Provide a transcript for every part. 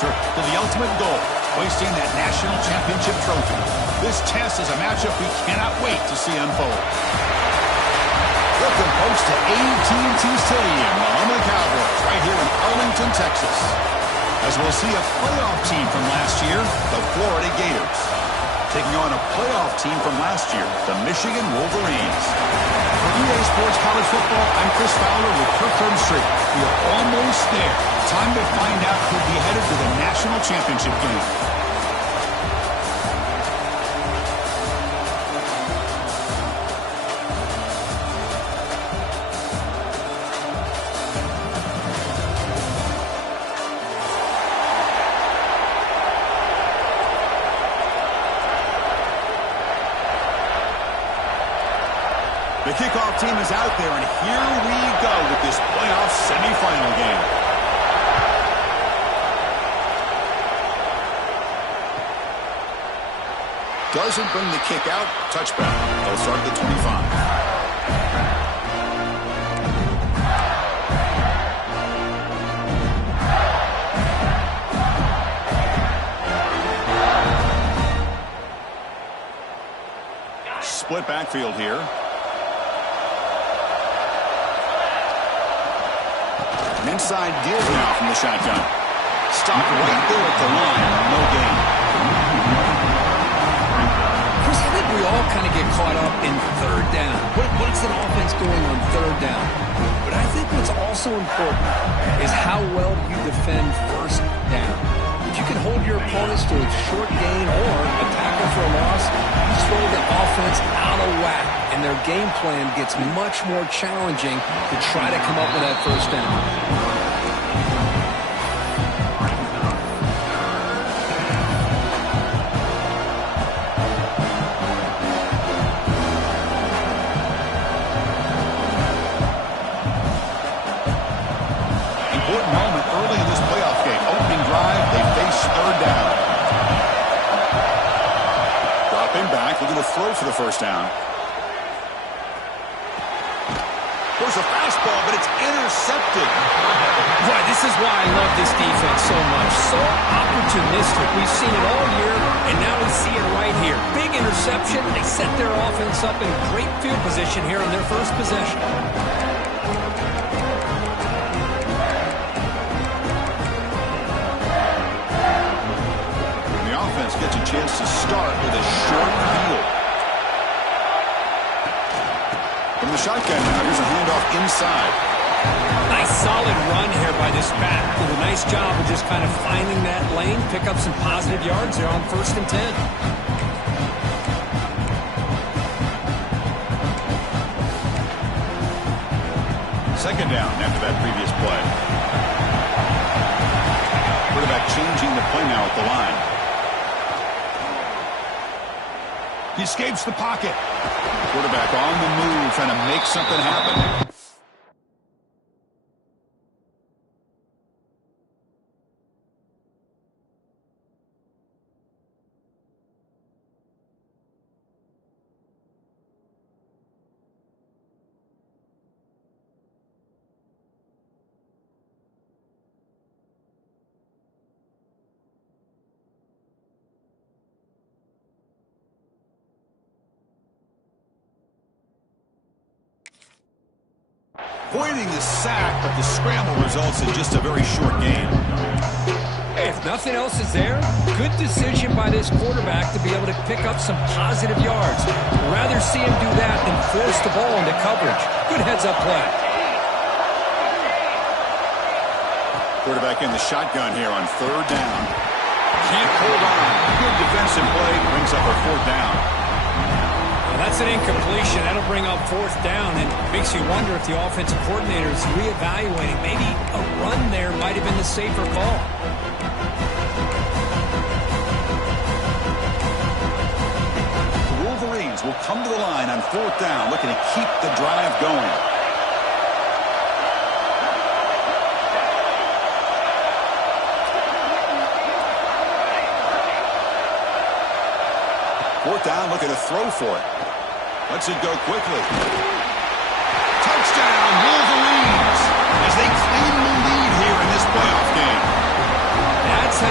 closer to the ultimate goal, hoisting that national championship trophy. This test is a matchup we cannot wait to see unfold. Welcome, folks, to AT&T Stadium, the home of the Cowboys, right here in Arlington, Texas. As we'll see a playoff team from last year, the Florida Gators, taking on a playoff team from last year, the Michigan Wolverines. For EA Sports College Football, I'm Chris Fowler with Kirk Herbstreit. We are almost there. Time to find out who'll be headed to the national championship game. The kickoff team is out there, and here we go with this playoff semifinal game. Doesn't bring the kick out. Touchback. They'll start at the 25. Split backfield here. An inside give now from the shotgun. Stopped right there at the line. No gain. Chris, I think we all kind of get caught up in third down. What's an offense doing on third down? But I think what's also important is how well you defend first down. If you can hold your opponents to a short gain or a tackle for a loss, you throw the offense out of whack, and their game plan gets much more challenging to try to come up with that first down. Important moment early in this playoff game. Opening drive, they face third down. Dropping back, looking to throw for the first down. There's a fastball, but it's intercepted. Right, this is why I love this defense so much. So opportunistic. We've seen it all year, and now we see it right here. Big interception. They set their offense up in great field position here on their first possession. Gets a chance to start with a short field. From the shotgun now, here's a handoff inside. Nice solid run here by this back. Did a nice job of just kind of finding that lane, pick up some positive yards there on 1st and 10. Second down after that previous play. Quarterback changing the play now at the line. He escapes the pocket. Quarterback on the move, trying to make something happen. Avoiding the sack, but the scramble results in just a very short game. Hey, if nothing else is there, good decision by this quarterback to be able to pick up some positive yards. Rather see him do that than force the ball into coverage. Good heads-up play. Quarterback in the shotgun here on third down. Can't hold on. Good defensive play brings up a fourth down. That's an incompletion. That'll bring up 4th down, and makes you wonder if the offensive coordinator is reevaluating. Maybe a run there might have been the safer call. The Wolverines will come to the line on 4th down, looking to keep the drive going. Fourth down, looking to throw for it. Lets it go quickly. Touchdown, Wolverines, as they claim the lead here in this playoff game. That's how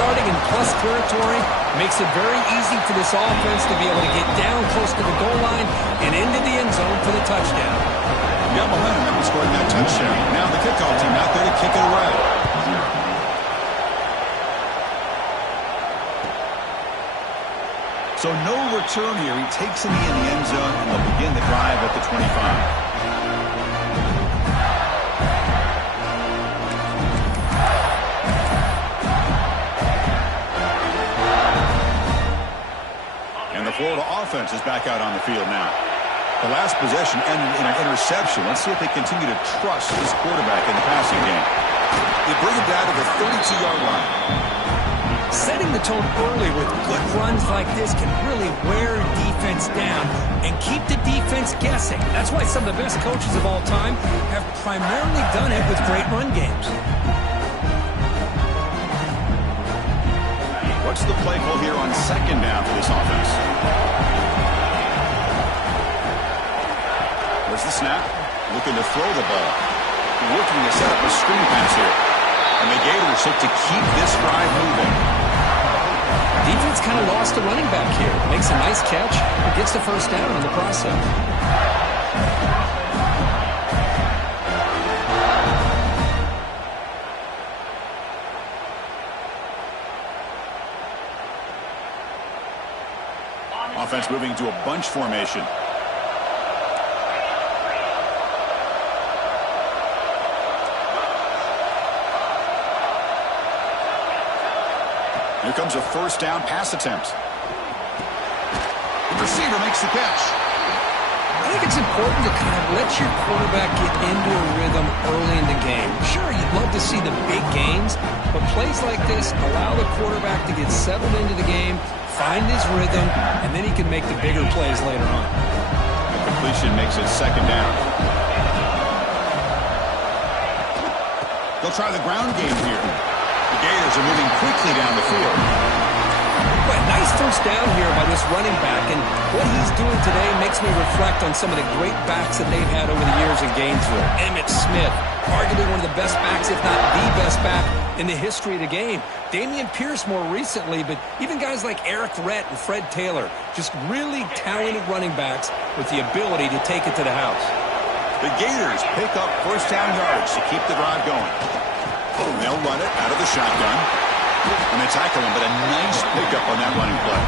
starting in plus territory makes it very easy for this offense to be able to get down close to the goal line and into the end zone for the touchdown. Got momentum after scoring that touchdown. Now the kickoff team out there to kick it away. So no return here. He takes it in the end zone, and they'll begin the drive at the 25. Florida offense is back out on the field now. The last possession ended in an interception. Let's see if they continue to trust this quarterback in the passing game. They bring him down to the 32-yard line. Setting the tone early with good runs like this can really wear defense down and keep the defense guessing. That's why some of the best coaches of all time have primarily done it with great run games. What's the play call here on second down for this offense? Where's the snap? Looking to throw the ball. Looking to set up a screen pass here. And the Gators look to keep this drive moving. Defense kind of lost a running back here. Makes a nice catch and gets the first down in the process. Offense moving to a bunch formation. Here comes a first down pass attempt. The receiver makes the catch. I think it's important to kind of let your quarterback get into a rhythm early in the game. Sure, you'd love to see the big gains, but plays like this allow the quarterback to get settled into the game, find his rhythm, and then he can make the bigger plays later on. The completion makes it second down. They'll try the ground game here. The Gators are moving quickly down the field. But nice first down here by this running back, and what he's doing today makes me reflect on some of the great backs that they've had over the years in Gainesville. Emmitt Smith, arguably one of the best backs, if not the best back in the history of the game. Dameon Pierce more recently, but even guys like Eric Rhett and Fred Taylor, just really talented running backs with the ability to take it to the house. The Gators pick up first down yards to keep the drive going. They'll run it out of the shotgun. And they tackle him, but a nice pickup on that running play.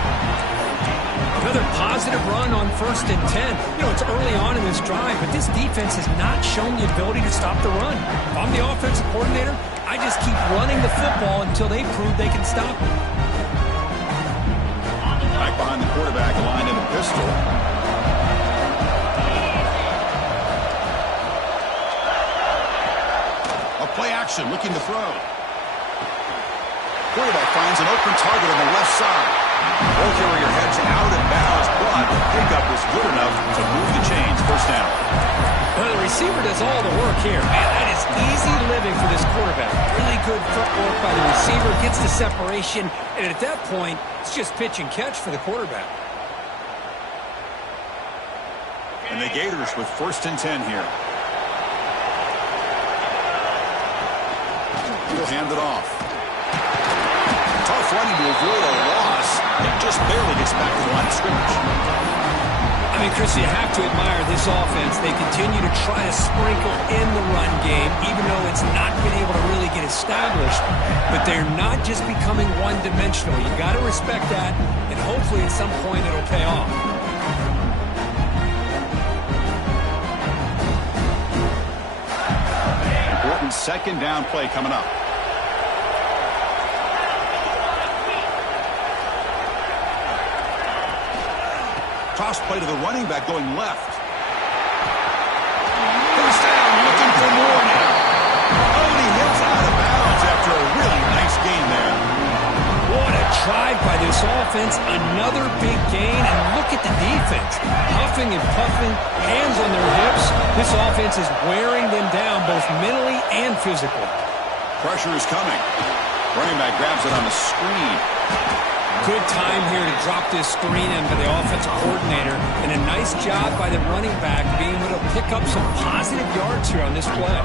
Another positive run on 1st and 10. You know, it's early on in this drive, but this defense has not shown the ability to stop the run. If I'm the offensive coordinator, I just keep running the football until they prove they can stop it. Back behind the quarterback, lined in a pistol. A play action, looking to throw. Quarterback finds an open target on the left side. Ball carrier heads out of bounds, but the pickup is good enough to move the chains. First down. Well, the receiver does all the work here. Man, that is easy living for this quarterback. Really good footwork by the receiver, gets the separation, and at that point, it's just pitch and catch for the quarterback. And the Gators with 1st and 10 here. He'll hand it off. Tough running to avoid a loss. It just barely gets back to the line of scrimmage. I mean, Chris, you have to admire this offense. They continue to try to sprinkle in the run game, even though it's not been able to really get established. But they're not just becoming one-dimensional. You got to respect that, and hopefully at some point it'll pay off. Important second down play coming up. Toss play to the running back going left. First down, looking for more now. Oh, and he hits out of bounds after a really nice gain there. What a drive by this offense. Another big gain, and look at the defense. Huffing and puffing, hands on their hips. This offense is wearing them down both mentally and physically. Pressure is coming. Running back grabs it on the screen. Good time here to drop this screen in by the offensive coordinator, and a nice job by the running back being able to pick up some positive yards here on this play.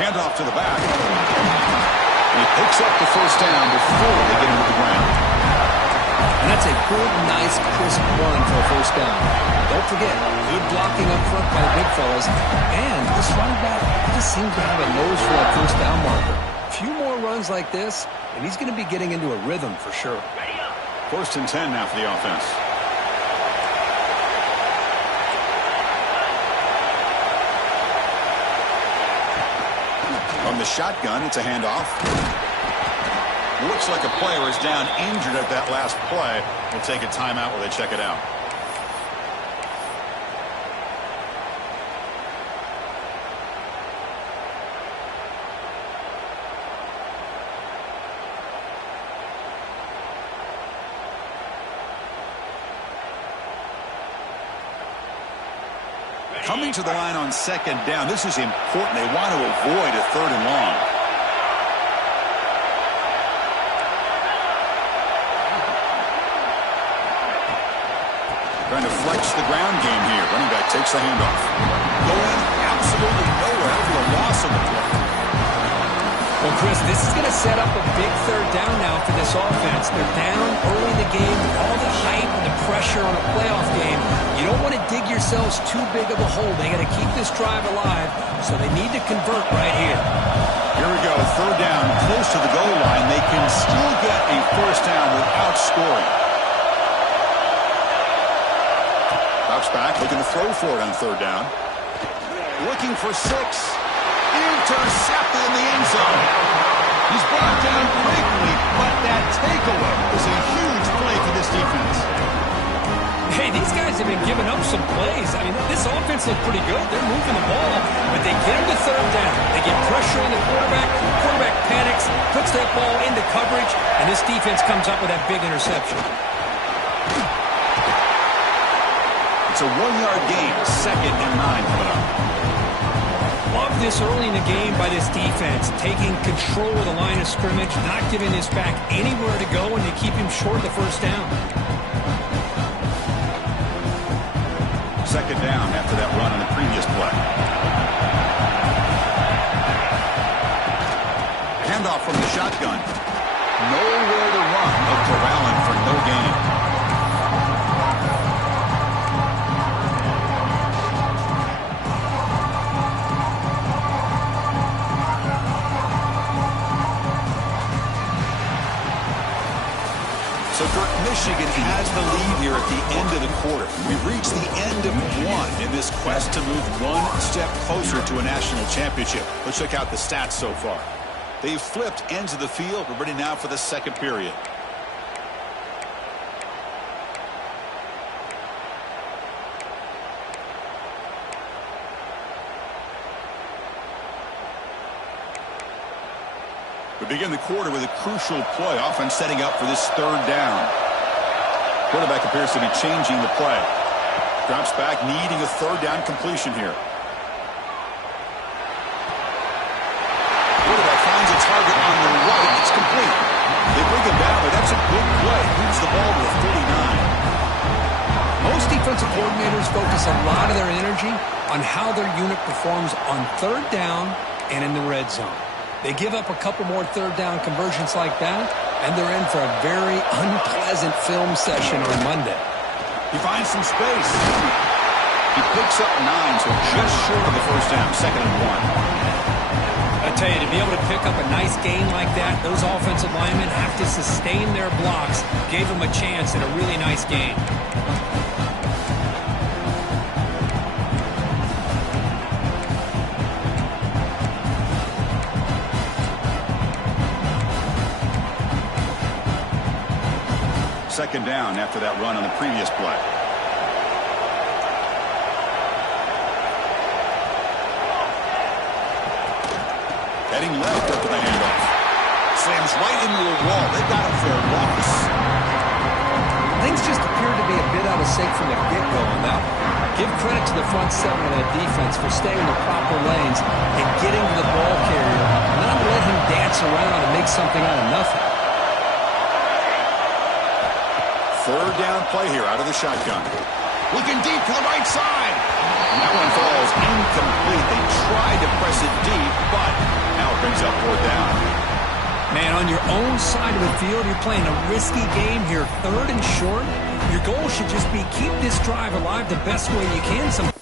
Handoff to the back. And he picks up the first down before they get him to the ground. And that's a good, nice, crisp run for a first down. Don't forget, good blocking up front by the big fellas. And this running back just seems to have a nose for that first down marker. A few more runs like this, and he's going to be getting into a rhythm for sure. 1st and 10 now for the offense. From the shotgun, it's a handoff. Looks like a player is down injured at that last play. We'll take a timeout while they check it out. Coming to the line on 2nd down. This is important. They want to avoid a 3rd and long. Trying to flex the ground game here. Running back takes the handoff. Going absolutely nowhere for the loss of the play. Well, Chris, this is going to set up a big 3rd down now for this offense. They're down early in the game. All the hype and the pressure on a playoff game. You don't want to dig yourselves too big of a hole. They got to keep this drive alive, so they need to convert right here. Here we go. 3rd down, close to the goal line. They can still get a first down without scoring. Drops back, looking to throw for it on 3rd down. Looking for 6. Intercepted in the end zone. He's brought down quickly, but that takeaway is a huge play for this defense. Hey, these guys have been giving up some plays. I mean, this offense looked pretty good. They're moving the ball, but they get him to 3rd down. They get pressure on the quarterback. The quarterback panics, puts that ball into coverage, and this defense comes up with that big interception. It's a 1-yard gain, 2nd and 9 coming up. Love this early in the game by this defense, taking control of the line of scrimmage, not giving this back anywhere to go, and they keep him short of the first down. 2nd down after that run on the previous play. Handoff from the shotgun. Nowhere to run, but corralling for no gain. So Michigan has the lead here at the end of the quarter. We've reached the end of 1 in this quest to move 1 step closer to a national championship. Let's check out the stats so far. They've flipped ends of the field. We're ready now for the 2nd period. We begin the quarter with a crucial play, offense setting up for this 3rd down. Quarterback appears to be changing the play. Drops back, needing a 3rd down completion here. Quarterback finds a target on the right. It's complete. They bring him down, but that's a big play. Moves the ball to the 49. Most defensive coordinators focus a lot of their energy on how their unit performs on 3rd down and in the red zone. They give up a couple more 3rd down conversions like that, and they're in for a very unpleasant film session on Monday. He finds some space. He picks up 9, so just short of the first down, 2nd and 1. I tell you, to be able to pick up a nice gain like that, those offensive linemen have to sustain their blocks. Gave them a chance at a really nice gain. Second down after that run on the previous play. Heading left after the handoff. Slams right into a wall. They got him for a loss. Things just appear to be a bit out of sync from the get-go on that one. Give credit to the front 7 of that defense for staying in the proper lanes and getting to the ball carrier, not let him dance around and make something out of nothing. 3rd down play here out of the shotgun. Looking deep to the right side. That one falls incomplete. They tried to press it deep, but Brings up fourth down. Man, on your own side of the field, you're playing a risky game here. 3rd and short. Your goal should just be keep this drive alive the best way you can.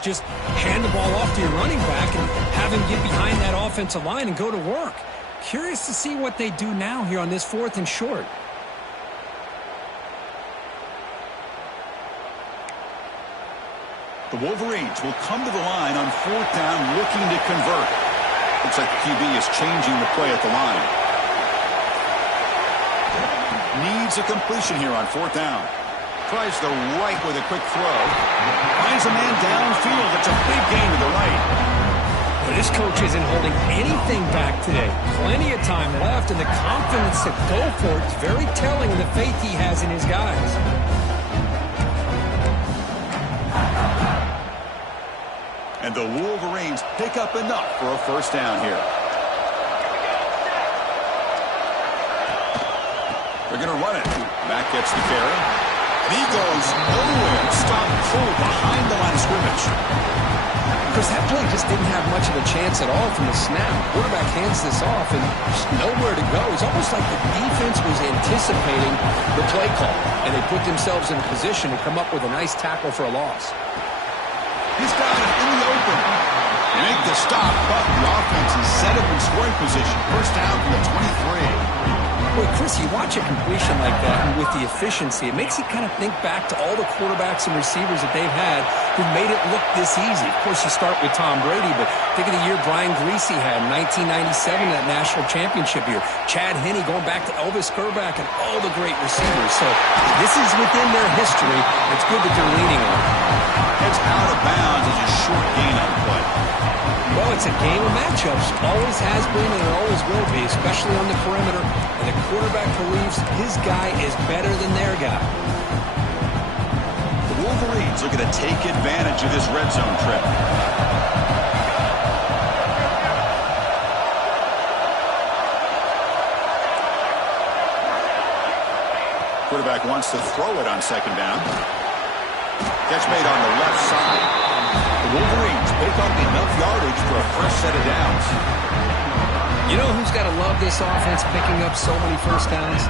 Just hand the ball off to your running back and have him get behind that offensive line and go to work. Curious to see what they do now here on this 4th and short. The Wolverines will come to the line on 4th down looking to convert. Looks like the QB is changing the play at the line. Needs a completion here on 4th down. Tries the right with a quick throw. Finds a man downfield. It's a big gain to the right. But this coach isn't holding anything back today. Plenty of time left, and the confidence to go for it is very telling of the faith he has in his guys. And the Wolverines pick up enough for a first down here. They're going to run it. Mack gets the carry. And he goes nowhere. Stop cold behind the line of scrimmage. Chris, that play just didn't have much of a chance at all from the snap. Quarterback hands this off and there's nowhere to go. It's almost like the defense was anticipating the play call, and they put themselves in a position to come up with a nice tackle for a loss. He's got it in the open. They make the stop, but the offense is set up in scoring position. First down from the 23. Boy, Chris, you watch a completion like that, and with the efficiency, it makes you kind of think back to all the quarterbacks and receivers that they've had who made it look this easy. Of course, you start with Tom Brady, but think of the year Brian Griese had in 1997, that national championship year. Chad Henne going back to Elvis Grbac and all the great receivers. So this is within their history. It's good that they're leaning on it. It's out of bounds. It's a short gain on the play. Well, it's a game of matchups. Always has been and it always will be, especially on the perimeter. And the quarterback believes his guy is better than their guy. The Wolverines looking to take advantage of this red zone trip. Quarterback wants to throw it on 2nd down. Catch made on the left side. The Wolverines pick up enough yardage for a fresh set of downs. You know who's got to love this offense picking up so many first downs?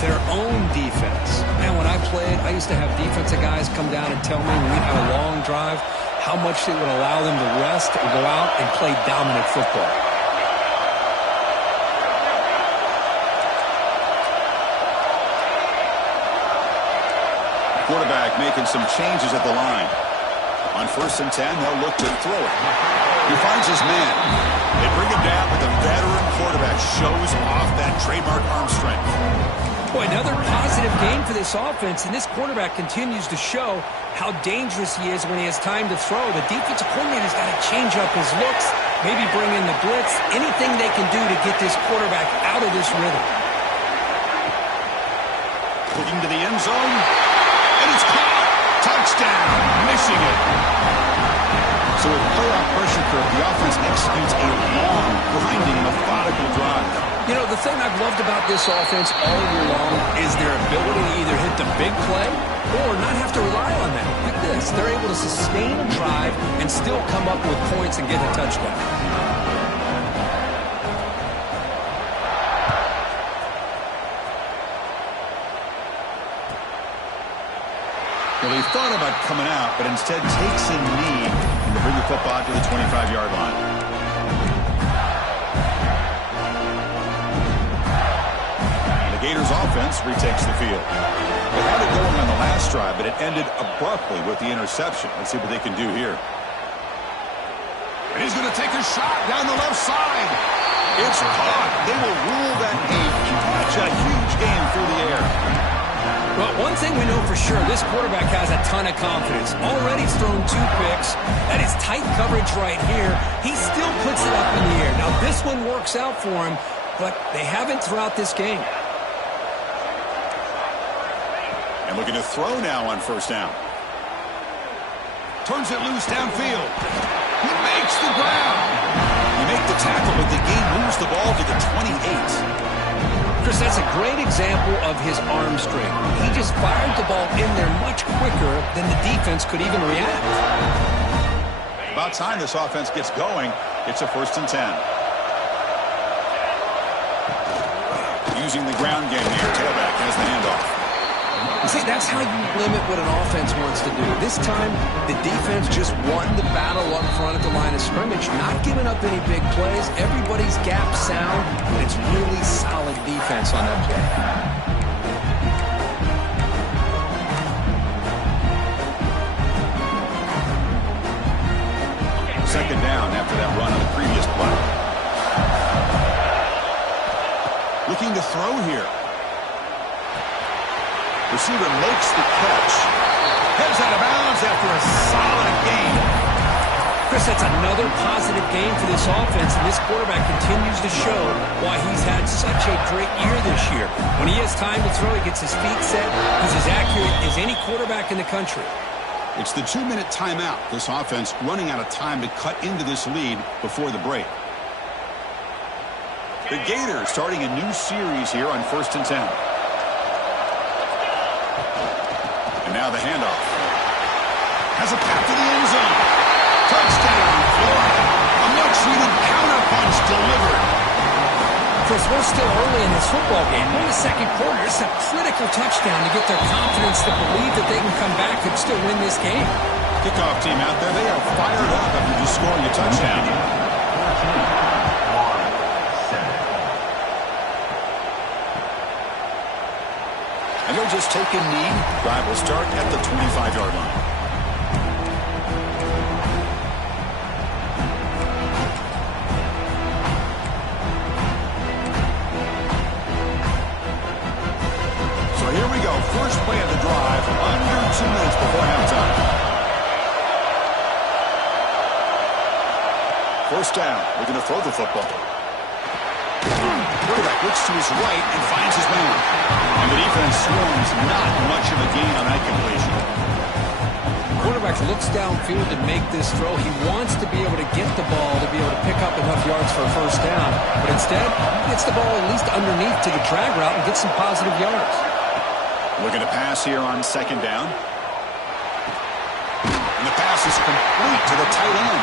Their own defense. Man, when I played, I used to have defensive guys come down and tell me when we had a long drive how much it would allow them to rest and go out and play dominant football. Quarterback making some changes at the line. On 1st and 10, they'll look to throw it. He finds his man. They bring him down, but the veteran quarterback shows off that trademark arm strength. Boy, another positive game for this offense, and this quarterback continues to show how dangerous he is when he has time to throw. The defensive coordinator's got to change up his looks, maybe bring in the blitz, anything they can do to get this quarterback out of this rhythm. Looking to the end zone, and it's caught. Touchdown, Michigan. So with playoff pressure curve, the offense executes a long, grinding, methodical drive. You know, the thing I've loved about this offense all year long is their ability to either hit the big play or not have to rely on that. Like this, they're able to sustain a drive and still come up with points and get a touchdown. Well, he thought about coming out, but instead takes a knee to bring the football to the 25-yard line. The Gators offense retakes the field. They had it going on the last drive, but it ended abruptly with the interception. Let's see what they can do here. And he's going to take a shot down the left side. It's caught. They will rule that a catch, a huge game through the air. Well, one thing we know for sure, this quarterback has a ton of confidence. Already thrown 2 picks. That is tight coverage right here. He still puts it up in the air. Now, this one works out for him, but they haven't throughout this game. And looking to throw now on 1st down. Turns it loose downfield. He makes the ground. tackle, but the game moves the ball to the 28. Chris, that's a great example of his arm strength. He just fired the ball in there much quicker than the defense could even react. About time this offense gets going. It's a 1st and 10. Using the ground game here. Tailback has the handoff. See, that's how you limit what an offense wants to do. This time, the defense just won the battle up front at the line of scrimmage, not giving up any big plays. Everybody's gap sound, but it's really solid defense on that play. Second down after that run on the previous play. Looking to throw here. Receiver makes the catch. Heads out of bounds after a solid game. Chris, that's another positive game for this offense, and this quarterback continues to show why he's had such a great year this year. When he has time to throw, he gets his feet set. He's as accurate as any quarterback in the country. It's the 2-minute timeout. This offense running out of time to cut into this lead before the break. The Gators starting a new series here on 1st and 10. And now the handoff. Has a path to the end zone. Touchdown, Florida. A much-needed counterpunch delivered. Chris, we're still early in this football game. We're in the second quarter. It's a critical touchdown to get their confidence to believe that they can come back and still win this game. Kickoff team out there, they are fired up after just scoring a touchdown. And they'll just take a knee. Drive will start at the 25-yard line. So here we go. First play of the drive, under 2 minutes before halftime. First down. We're going to throw the football. Quarterback looks to his right and finds his man. And the defense swarms, not much of a gain on that completion. Quarterback looks downfield to make this throw. He wants to be able to get the ball to be able to pick up enough yards for a first down. But instead, he gets the ball at least underneath to the drag route and gets some positive yards. Looking to pass here on second down. And the pass is complete to the tight end.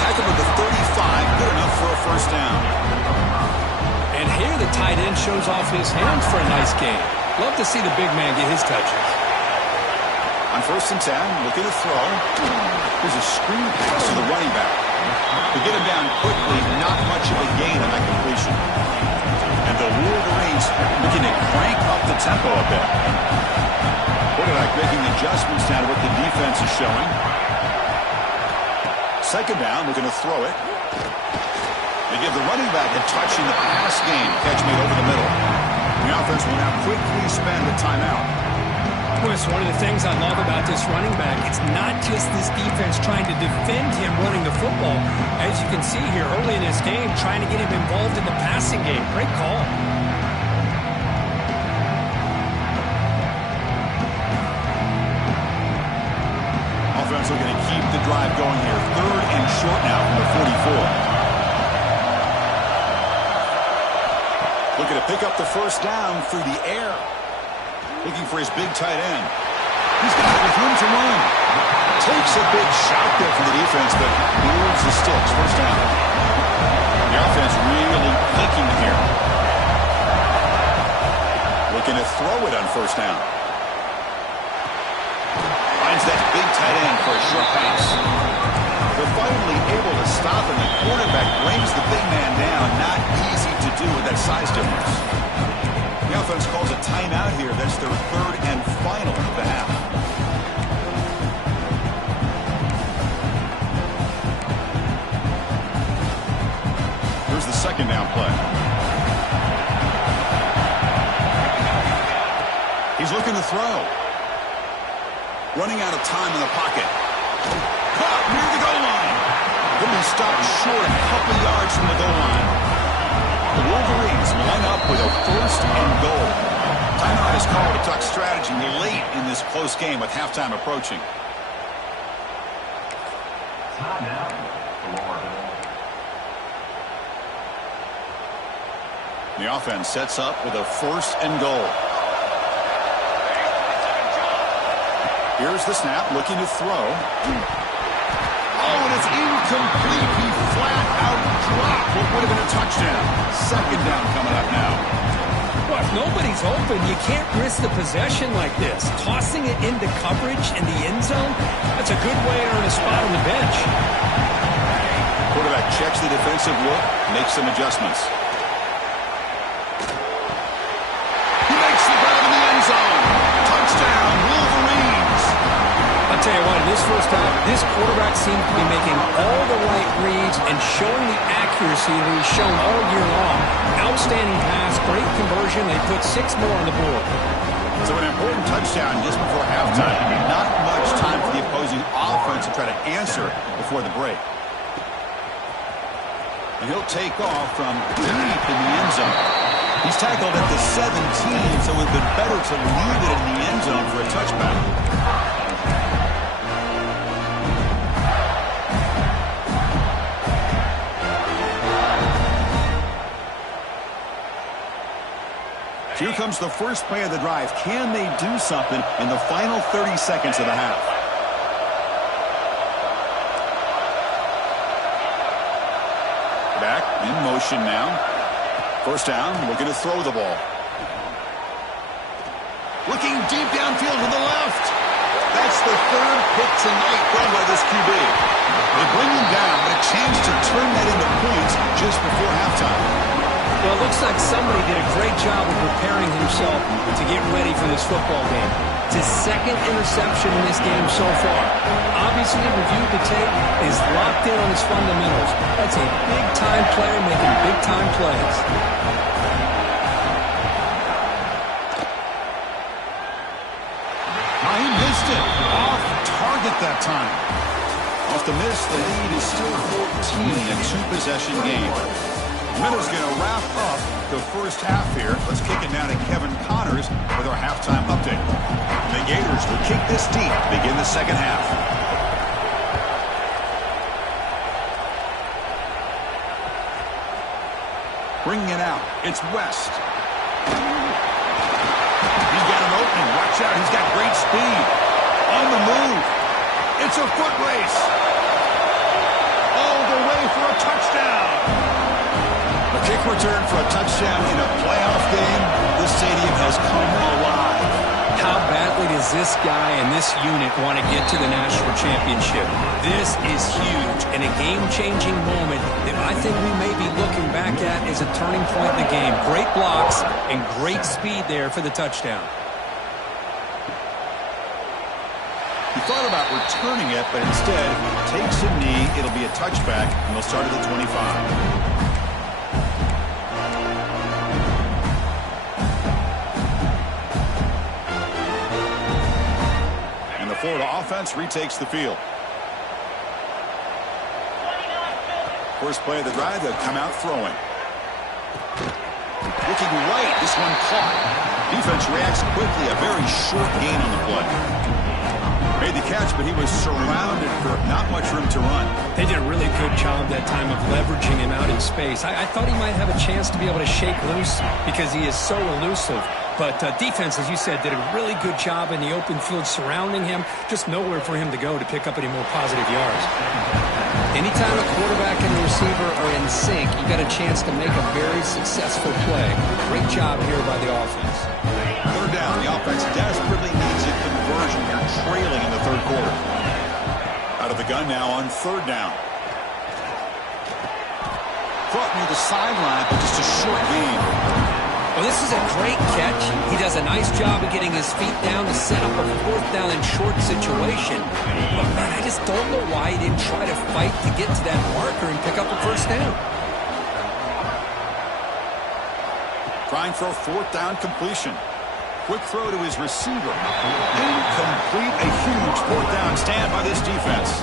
Tackled at the 35, good enough for a first down. And here the tight end shows off his hands for a nice game. Love to see the big man get his touches. On 1st and 10, looking to throw. There's a screen pass to the running back. To get him down quickly, not much of a gain on that completion. And the Wolverines looking to crank up the tempo a bit. Quarterback making adjustments now to what the defense is showing. Second down, looking to throw it. They give the running back a touch in the pass game. Catch made over the middle. The offense will now quickly spend a timeout. Chris, one of the things I love about this running back, it's not just this defense trying to defend him running the football. As you can see here early in this game, trying to get him involved in the passing game. Great call. Offense looking to keep the drive going here. 3rd and short now from the 44. Looking to pick up the first down through the air. Looking for his big tight end. He's got it with room to run. Takes a big shot there from the defense, but moves the sticks. First down. The offense really clicking here. Looking to throw it on first down. Finds that big tight end for a short pass. They're finally able to stop him. The quarterback brings the big man down. Not easy to do with that size difference. The offense calls a timeout here. That's their 3rd and final of the half. Here's the second down play. He's looking to throw. Running out of time in the pocket. Caught near the goal line. He'll be stopped short a couple yards from the goal line. The Wolverines line up with a 1st and goal. Timeout is called to talk strategy late in this close game with halftime approaching. The offense sets up with a 1st and goal. Here's the snap, looking to throw. Oh, and it's incomplete. He flat out dropped what would have been a touchdown. 2nd down coming up now. Well, if nobody's open, you can't risk the possession like this. Tossing it into coverage in the end zone, that's a good way to earn a spot on the bench. Quarterback checks the defensive look, makes some adjustments. He makes the grab in the end zone. Touchdown, Wolverines. I'll tell you what, in this first half, this quarterback seemed to be making all the right reads and showing the accuracy that he's shown all year long. Outstanding pass, great conversion. They put 6 more on the board. So an important touchdown just before halftime. Not much time for the opposing offense to try to answer before the break. And he'll take off from deep in the end zone. He's tackled at the 17, so it would have been better to leave it in the end zone for a touchback. Here comes the first play of the drive. Can they do something in the final 30 seconds of the half? Back in motion now. 1st down, looking to throw the ball. Looking deep downfield to the left. That's the 3rd pick tonight thrown by this QB. They bring him down, but a chance to turn that into points just before halftime. Well, it looks like somebody did a great job of preparing himself to get ready for this football game. It's his 2nd interception in this game so far. Obviously, reviewed the tape, is locked in on his fundamentals. That's a big-time player making big-time plays. Oh, he missed it. Off target that time. Off the miss, the lead is still 14 in a 2-possession game. Minutes going to wrap up the first half here. Let's kick it down to Kevin Connors with our halftime update. The Gators will kick this deep to begin the second half. Bringing it out, it's West. He's got an opening. Watch out, he's got great speed. On the move. It's a foot race. All the way for a touchdown. A kick return for a touchdown in a playoff game. This stadium has come alive. How badly does this guy and this unit want to get to the national championship? This is huge and a game-changing moment that I think we may be looking back at as a turning point in the game. Great blocks and great speed there for the touchdown. He thought about returning it, but instead takes a knee. It'll be a touchback, and they'll start at the 25. Florida offense retakes the field. First play of the drive, they'll come out throwing. Looking right, this one caught. Defense reacts quickly, a very short gain on the play. Made the catch, but he was surrounded for not much room to run. They did a really good job that time of leveraging him out in space. I thought he might have a chance to be able to shake loose because he is so elusive. But defense, as you said, did a really good job in the open field surrounding him. Just nowhere for him to go to pick up any more positive yards. Anytime a quarterback and a receiver are in sync, you got a chance to make a very successful play. Great job here by the offense. 3rd down. The offense desperately needs a conversion here, trailing in the 3rd quarter. Out of the gun now on 3rd down. Caught near the sideline, but just a short gain. Well, this is a great catch. He does a nice job of getting his feet down to set up a 4th down and short situation. But, man, I just don't know why he didn't try to fight to get to that marker and pick up a 1st down. Trying for a 4th down completion. Quick throw to his receiver. Incomplete. A huge 4th down stand by this defense.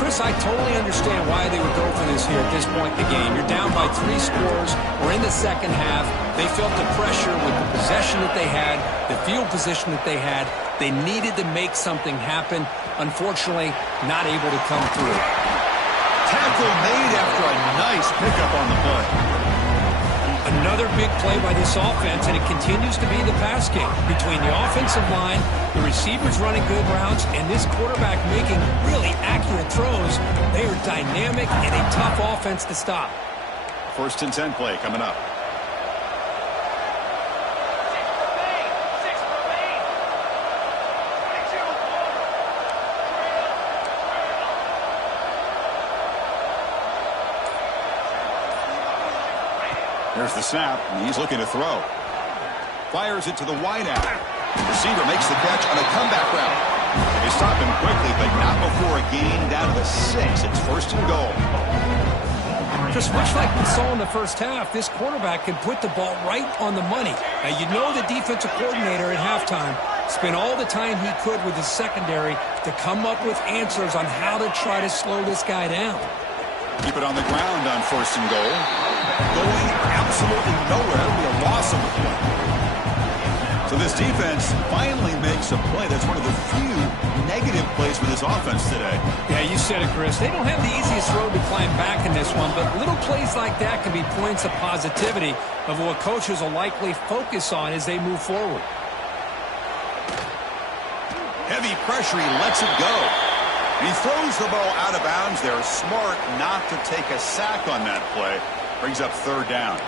Chris, I totally understand why they would go for this here at this point in the game. You're down by 3 scores. We're in the second half. They felt the pressure with the possession that they had, the field position that they had. They needed to make something happen. Unfortunately, not able to come through. Tackle made after a nice pickup on the play. Another big play by this offense, and it continues to be the pass game. Between the offensive line, the receivers running good routes, and this quarterback making really accurate throws, they are dynamic and a tough offense to stop. 1st and 10 play coming up. There's the snap, and he's looking to throw. Fires it to the wideout. Receiver makes the catch on a comeback route. They stop him quickly, but not before a gain down to the 6. It's 1st and goal. Just much like we saw in the first half, this quarterback can put the ball right on the money. Now, you know the defensive coordinator at halftime spent all the time he could with his secondary to come up with answers on how to try to slow this guy down. Keep it on the ground on 1st and goal. Going absolutely nowhere. It'll be a loss of the play. So this defense finally makes a play. That's one of the few negative plays for this offense today. Yeah, you said it, Chris. They don't have the easiest road to climb back in this one, but little plays like that can be points of positivity of what coaches will likely focus on as they move forward. Heavy pressure. He lets it go. And he throws the ball out of bounds. They're smart not to take a sack on that play. Brings up 3rd down.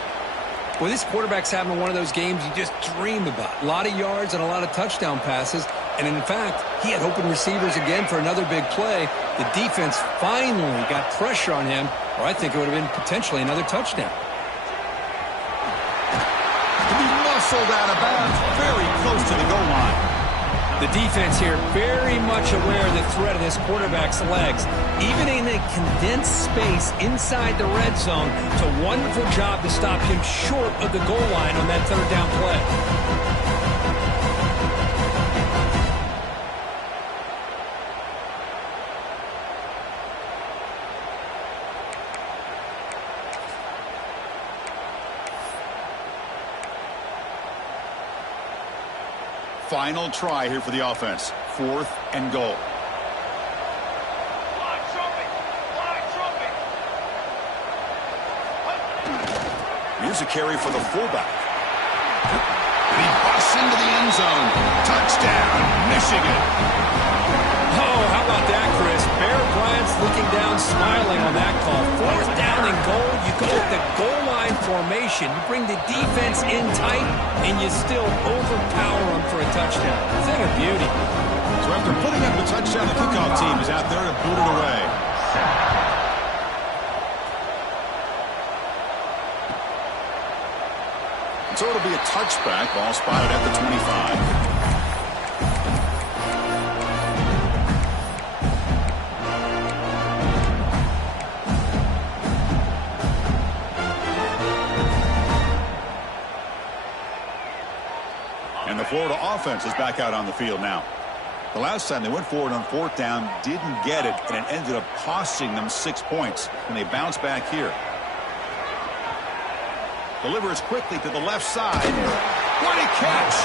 Well, this quarterback's having one of those games you just dream about. A lot of yards and a lot of touchdown passes. And in fact, he had open receivers again for another big play. The defense finally got pressure on him, or I think it would have been potentially another touchdown. To be muscled out of bounds, very close to the goal line. The defense here very much aware of the threat of this quarterback's legs. Even in a condensed space inside the red zone, it's a wonderful job to stop him short of the goal line on that 3rd down play. Final try here for the offense. 4th and goal. Here's a carry for the fullback. And he busts into the end zone. Touchdown, Michigan. Oh, how about that, Chris? Bear Bryant's looking down, smiling on that call. 4th down and goal. You go with the goal line formation. You bring the defense in tight, and you still overpower them for a touchdown. Thing of beauty. So after putting up the touchdown, the kickoff team is out there to boot it away. So it'll be a touchback. Ball spotted at the 25. And the Florida offense is back out on the field now. The last time they went forward on 4th down, didn't get it, and it ended up costing them 6 points. And they bounce back here. Delivers quickly to the left side. What a catch!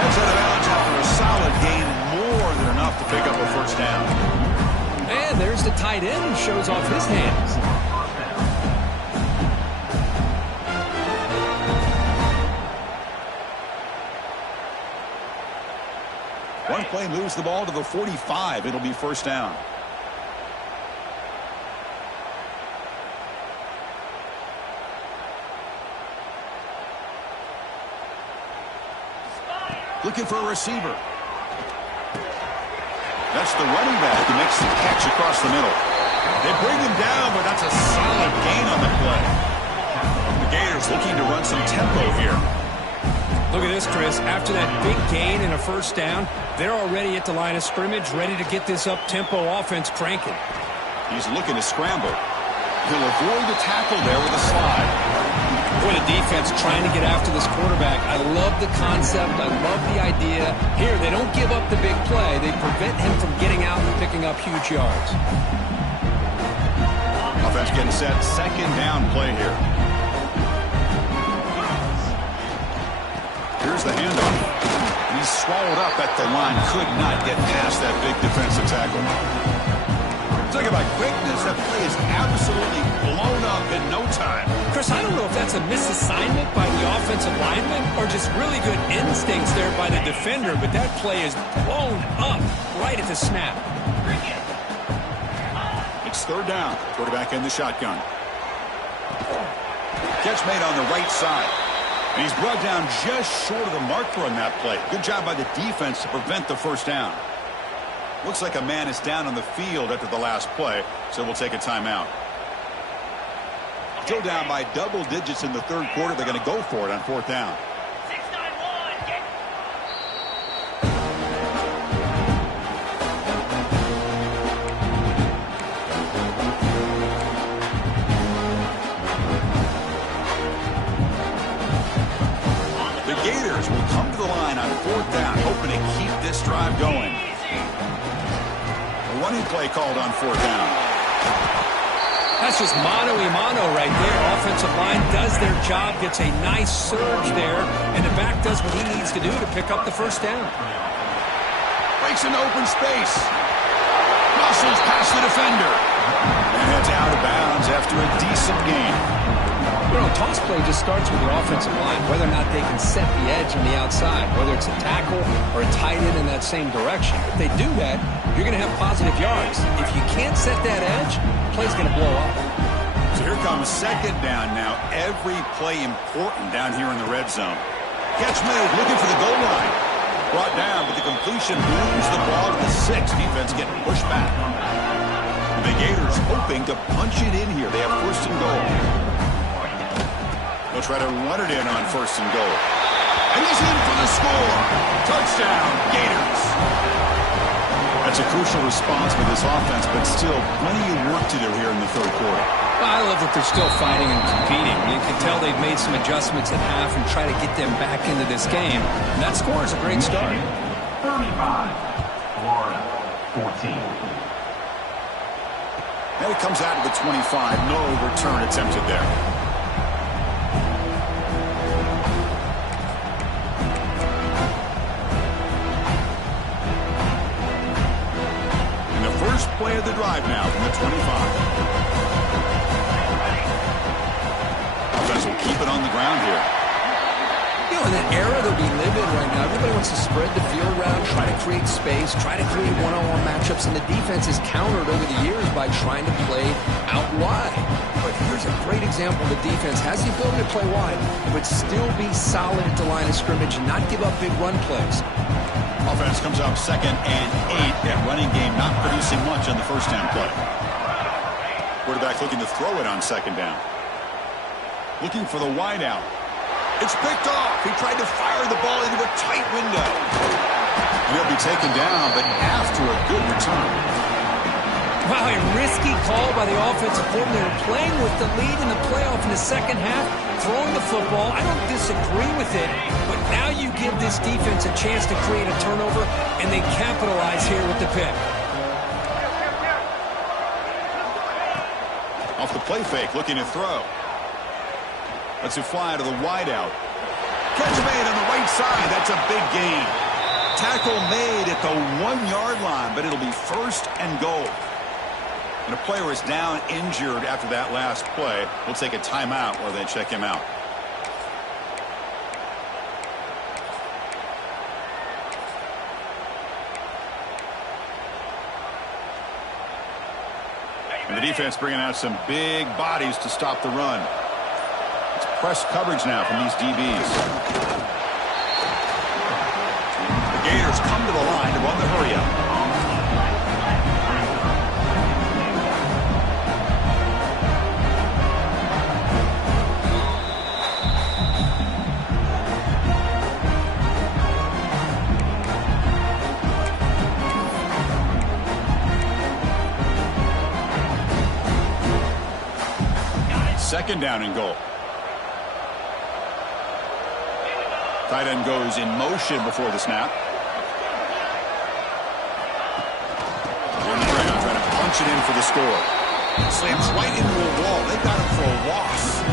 Heads out of bounds after a solid gain, more than enough to pick up a 1st down. And there's the tight end who shows off his hands. One play moves the ball to the 45. It'll be 1st down. Looking for a receiver. That's the running back who makes the catch across the middle. They bring him down, but that's a solid gain on the play. The Gators looking to run some tempo here. Look at this, Chris. After that big gain and a 1st down, they're already at the line of scrimmage, ready to get this up-tempo offense cranking. He's looking to scramble. He'll avoid the tackle there with a slide. Boy, the defense trying to get after this quarterback. I love the concept. I love the idea. Here, they don't give up the big play. They prevent him from getting out and picking up huge yards. Offense getting set. 2nd down play here. Here's the handoff. He's swallowed up at the line. Could not get past that big defensive tackle. Talk about quickness. That play is absolutely blown up in no time. Chris, I don't know if that's a misassignment offensive lineman or just really good instincts there by the defender, but that play is blown up right at the snap. It's third down. Quarterback in the shotgun. Catch made on the right side. And he's brought down just short of the marker on that play. Good job by the defense to prevent the first down. Looks like a man is down on the field after the last play, so we'll take a timeout. Still down by double digits in the third quarter. They're going to go for it on fourth down. The Gators will come to the line on fourth down, hoping to keep this drive going. A running play called on fourth down. That's just mano-a-mano right there. Offensive line does their job, gets a nice surge there, and the back does what he needs to do to pick up the first down. Breaks into open space. Muscles past the defender. And heads out of bounds after a decent gain. You know, a toss play just starts with the offensive line, whether or not they can set the edge on the outside, whether it's a tackle or a tight end in that same direction. If they do that, you're going to have positive yards. If you can't set that edge, the play's going to blow up. So here comes second down now. Every play important down here in the red zone. Catch made, looking for the goal line. Brought down, but the completion moves the ball to the 6. Defense getting pushed back. And the Gators hoping to punch it in here. They have first and goal. They'll try to run it in on first and goal. And he's in for the score. Touchdown, Gators. That's a crucial response for this offense, but still plenty of work to do here in the third quarter. Well, I love that they're still fighting and competing. You can tell they've made some adjustments at half and try to get them back into this game. And that score is a great start. 35, Florida, 14. Now it comes out to the 25. No return attempted there. First play of the drive now from the 25. Offense will keep it on the ground here. You know, in the era that we live in right now, everybody wants to spread the field around, try to create space, try to create one-on-one matchups, and the defense is countered over the years by trying to play out wide. But here's a great example. The defense has the ability to play wide, but still be solid at the line of scrimmage and not give up big run plays. Offense comes up 2nd and 8. That running game not producing much on the first down play. Quarterback looking to throw it on second down. Looking for the wide out. It's picked off. He tried to fire the ball into a tight window. And he'll be taken down, but after a good return. Wow, a risky call by the offensive coordinator, playing with the lead in the playoff in the second half, throwing the football. I don't disagree with it, but now you give this defense a chance to create a turnover, and they capitalize here with the pick. Off the play fake, looking to throw. Lets it fly to the wide out. Catch made on the right side. That's a big gain. Tackle made at the 1-yard line, but it'll be first and goal. And a player is down injured after that last play. We'll take a timeout while they check him out. And the defense bringing out some big bodies to stop the run. It's press coverage now from these DBs. The Gators come to the line to run the hurry up. Second down and goal. Tight end goes in motion before the snap. On the ground, trying to punch it in for the score. Slams right into a wall. They got him for a loss.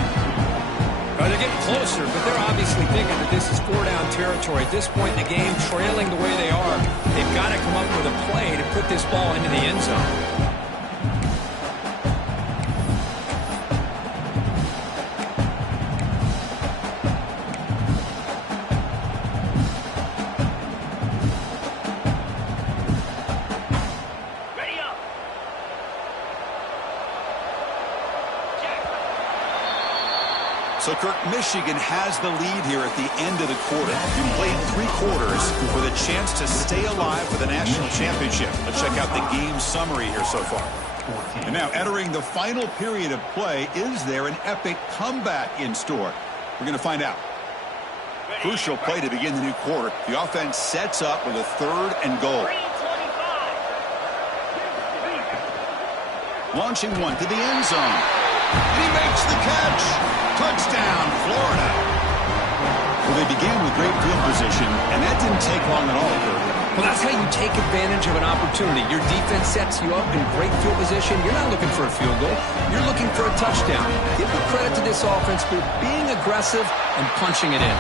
They're getting closer, but they're obviously thinking that this is 4-down territory. At this point in the game, trailing the way they are, they've got to come up with a play to put this ball into the end zone. So, Kirk, Michigan has the lead here at the end of the quarter. You played 3 quarters for the chance to stay alive for the national championship. Let's check out the game summary here so far. And now, entering the final period of play, is there an epic comeback in store? We're going to find out. Crucial play to begin the new quarter. The offense sets up with a 3rd and goal. Launching one to the end zone. And he makes the catch. Touchdown, Florida. Well, they began with great field position, and that didn't take long at all, Kirk. Well, that's how you take advantage of an opportunity. Your defense sets you up in great field position. You're not looking for a field goal. You're looking for a touchdown. Give the credit to this offense for being aggressive and punching it in.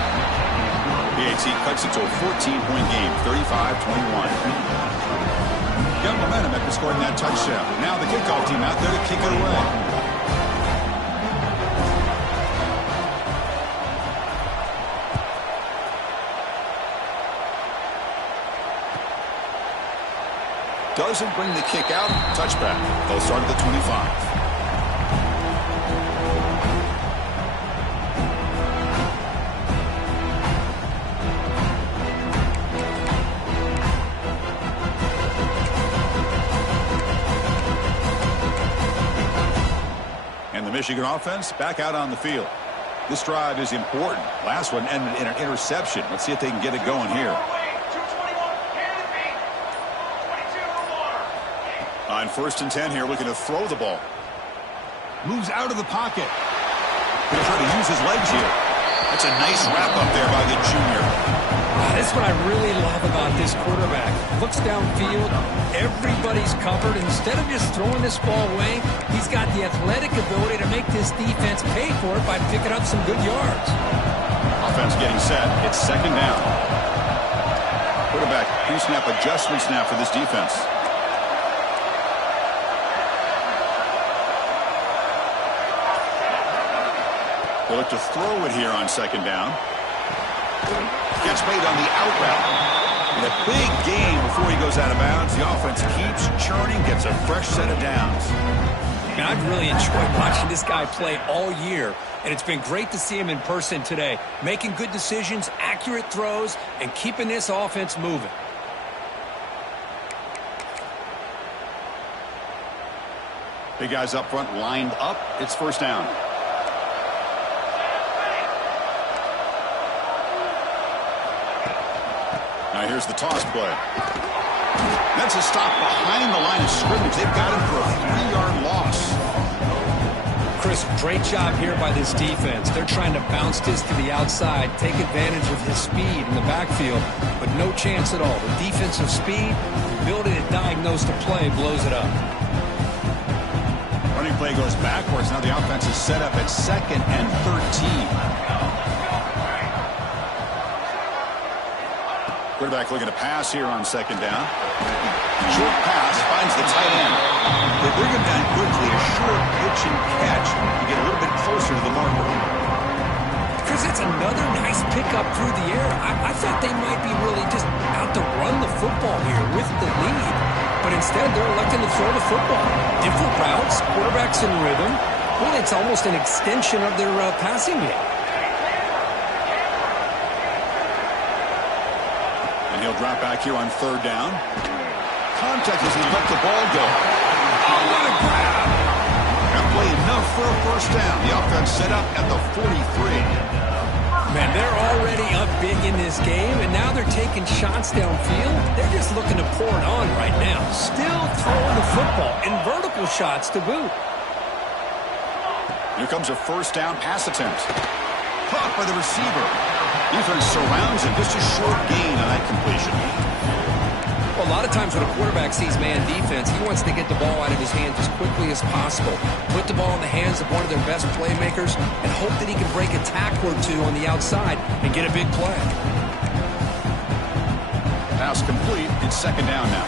PAT cuts it to a 14-point game, 35-21. Got momentum after scoring that touchdown. Now the kickoff team out there to kick it away. Doesn't bring the kick out. Touchback. They'll start at the 25. And the Michigan offense back out on the field. This drive is important. Last one ended in an interception. Let's see if they can get it going here. On 1st and 10 here, looking to throw the ball. Moves out of the pocket. Going to try to use his legs here. That's a nice wrap up there by the junior. That's what I really love about this quarterback. Looks downfield. Everybody's covered. Instead of just throwing this ball away, he's got the athletic ability to make this defense pay for it by picking up some good yards. Offense getting set. It's 2nd down. Quarterback pre-snap adjustment snap for this defense. They look to throw it here on 2nd down. Gets made on the out route. And a big gain before he goes out of bounds. The offense keeps churning, gets a fresh set of downs. And I've really enjoyed watching this guy play all year, and it's been great to see him in person today, making good decisions, accurate throws, and keeping this offense moving. Big guys up front lined up. It's 1st down. Now here's the toss play. That's a stop behind the line of scrimmage. They've got him for a 3-yard loss. Chris, great job here by this defense. They're trying to bounce this to the outside, take advantage of his speed in the backfield, but no chance at all. The defensive speed, the ability to diagnose the play, blows it up. Running play goes backwards. Now the offense is set up at 2nd and 13. Quarterback looking to pass here on 2nd down. Short pass finds the tight end. They bring him down quickly. A short pitch and catch to get a little bit closer to the marker. Chris, it's another nice pickup through the air. I thought they might be really just out to run the football here with the lead. But instead, they're electing to throw the football. Different routes, quarterbacks in rhythm. Well, it's almost an extension of their passing game. And he'll drop back here on 3rd down. Contact as he let the ball go. Oh, what a grab! That play enough for a 1st down. The offense set up at the 43. Man, they're already up big in this game, and now they're taking shots downfield. They're just looking to pour it on right now. Still throwing the football, and vertical shots to boot. Here comes a 1st down pass attempt. Caught by the receiver. Defense surrounds him. Just a short gain on that completion. Well, a lot of times when a quarterback sees man defense, he wants to get the ball out of his hands as quickly as possible. Put the ball in the hands of one of their best playmakers and hope that he can break a tackle or two on the outside and get a big play. Pass complete. It's 2nd down now.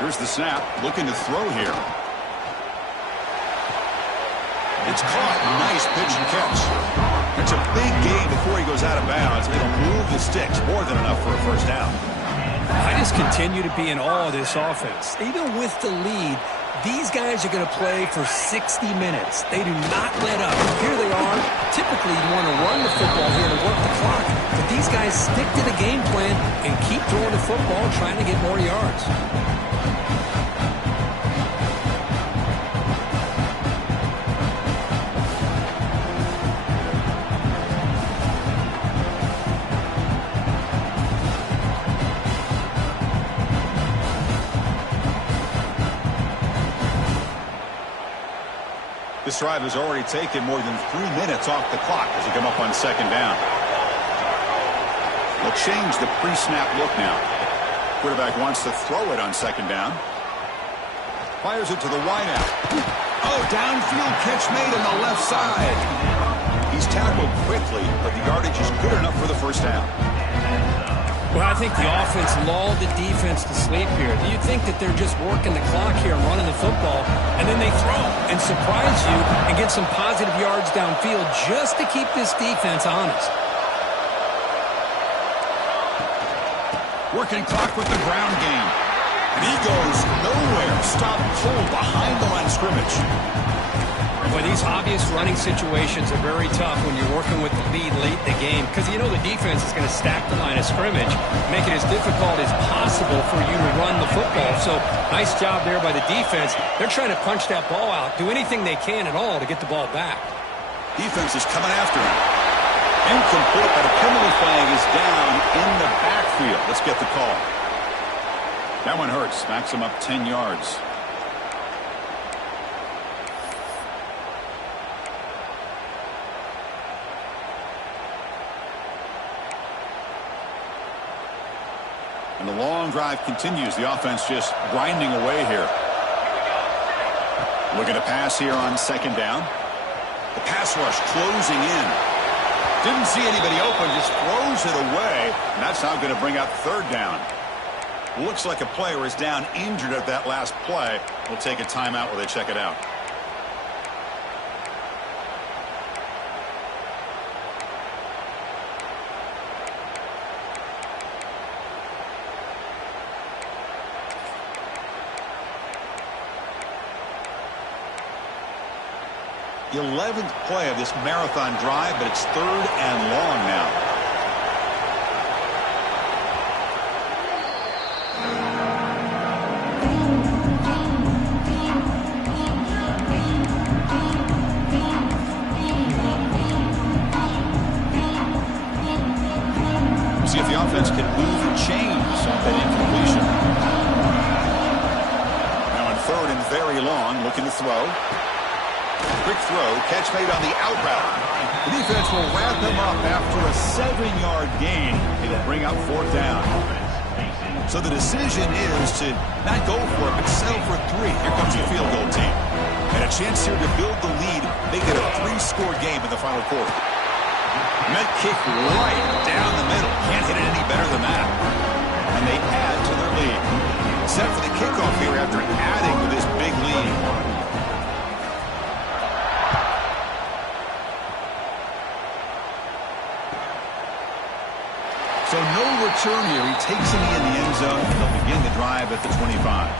Here's the snap. Looking to throw here. It's caught. Nice pitch and catch. That's a big gain before he goes out of bounds. It'll move the sticks, more than enough for a first down. I just continue to be in awe of this offense. Even with the lead, these guys are going to play for 60 minutes. They do not let up. Here they are. Typically, you want to run the football here to work the clock. But these guys stick to the game plan and keep throwing the football, trying to get more yards. This drive has already taken more than 3 minutes off the clock as they come up on second down. They'll change the pre-snap look now. Quarterback wants to throw it on second down. Fires it to the wideout. Oh, downfield catch made on the left side. He's tackled quickly, but the yardage is good enough for the first down. Well, I think the offense lulled the defense to sleep here. You'd think that they're just working the clock here and running the football, and then they throw and surprise you and get some positive yards downfield just to keep this defense honest. Working clock with the ground game. And he goes nowhere. Stop cold behind the line of scrimmage. Boy, these obvious running situations are very tough when you're working with the lead late in the game because you know the defense is going to stack the line of scrimmage, make it as difficult as possible for you to run the football. So nice job there by the defense. They're trying to punch that ball out, do anything they can at all to get the ball back. Defense is coming after him. Incomplete, but a penalty flag is down in the backfield. Let's get the call. That one hurts. Backs him up 10 yards. And the long drive continues. The offense just grinding away here. Looking to pass here on second down. The pass rush closing in. Didn't see anybody open, just throws it away. And that's now going to bring up third down. Looks like a player is down injured at that last play. We'll take a timeout while they check it out. The 11th play of this marathon drive, but it's third and long now. See if the offense can move and change that incompletion. Now on third and very long, looking to throw. Quick throw, catch made on the out route. The defense will wrap him up after a 7-yard gain. It'll bring up fourth down. So the decision is to not go for it, but settle for 3. Here comes the field goal team. And a chance here to build the lead, make it a 3-score game in the final quarter. Net kick right down the middle. Can't hit it any better than that. And they add to their lead. Set for the kickoff here after adding to this big lead. So no return here. He takes him in the end zone, and they'll begin the drive at the 25.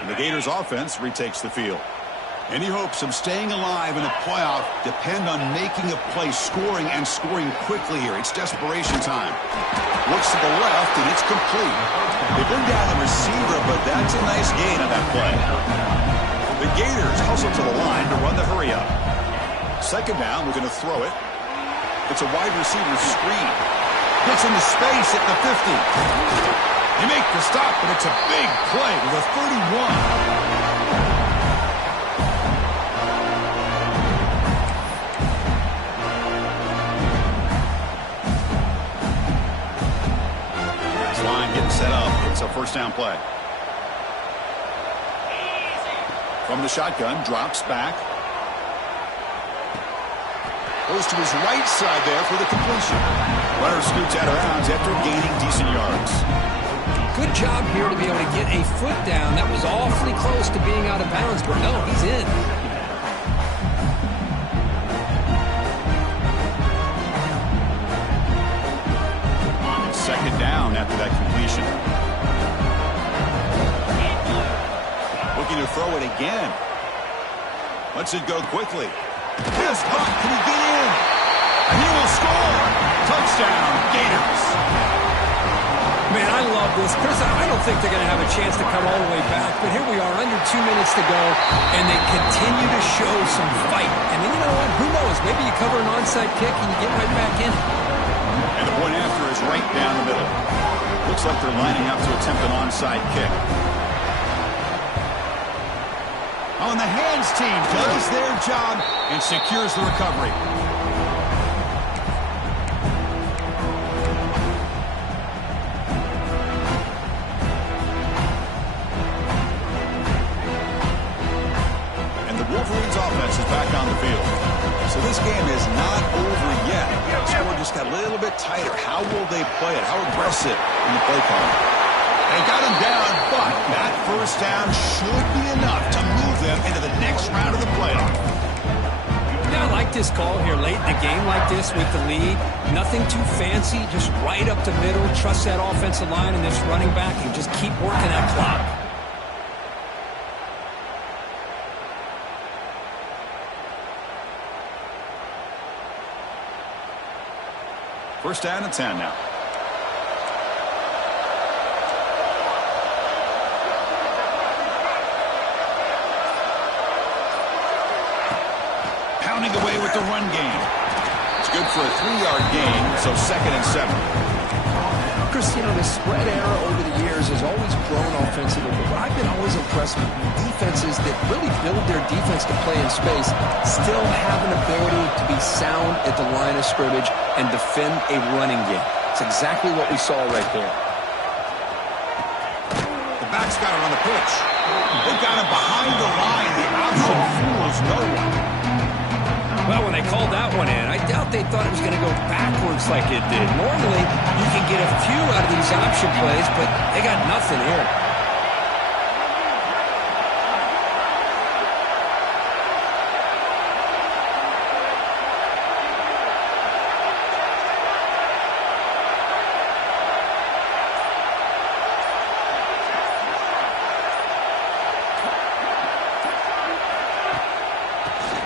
And the Gators offense retakes the field. Any hopes of staying alive in a playoff depend on making a play, scoring, and scoring quickly here. It's desperation time. Looks to the left, and it's complete. They bring down the receiver, but that's a nice gain on that play. The Gators hustle to the line to run the hurry up. Second down, we're going to throw it. It's a wide receiver screen. Gets into space at the 50. They make the stop, but it's a big play with a 31. Set up. It's a first down play. From the shotgun, drops back. Goes to his right side there for the completion. Runner scoots out of bounds after gaining decent yards. Good job here to be able to get a foot down. That was awfully close to being out of bounds, but no, he's in. Second down after that completion. Looking to throw it again. Lets it go quickly. His punt, can he get in? And he will score. Touchdown, Gators. Man, I love this. Chris, I don't think they're going to have a chance to come all the way back, but here we are, under 2 minutes to go, and they continue to show some fight. And then, you know what? Who knows? Maybe you cover an onside kick and you get right back in. And the point after is right down the middle. Looks like they're lining up to attempt an onside kick. Oh, and the hands team does their job and secures the recovery. And the Wolverines offense is back on the field. So this game is not over yet. The score just got a little bit tighter. How will they play it? How aggressive in the play call? They got him down, but that first down should be enough to move them into the next round of the playoff. Yeah, I like this call here late in the game like this with the lead. Nothing too fancy, just right up the middle. Trust that offensive line and this running back and just keep working that clock. First down and 10 now. Pounding away with the run game. It's good for a 3-yard gain, so 2nd and 7. Chris, you know, the spread era over the years has always grown offensively, but what I've been always impressed with defenses that really build their defense to play in space still have an ability to be sound at the line of scrimmage and defend a running game. It's exactly what we saw right there. The back's got it on the pitch. They've got him behind the line. The option fools no one. Well, when they called that one in, I doubt they thought it was going to go backwards like it did. Normally, you can get a few out of these option plays, but they got nothing here.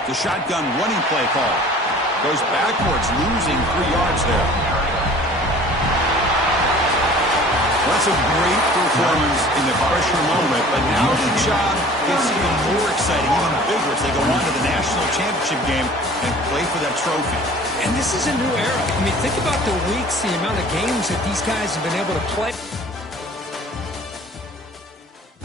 The shotgun running play call. Goes backwards, losing 3 yards there. Well, that's a great performance in the pressure moment, but now the job gets even more exciting, even bigger as they go on to the national championship game and play for that trophy. And this is a new era. I mean, think about the weeks, the amount of games that these guys have been able to play.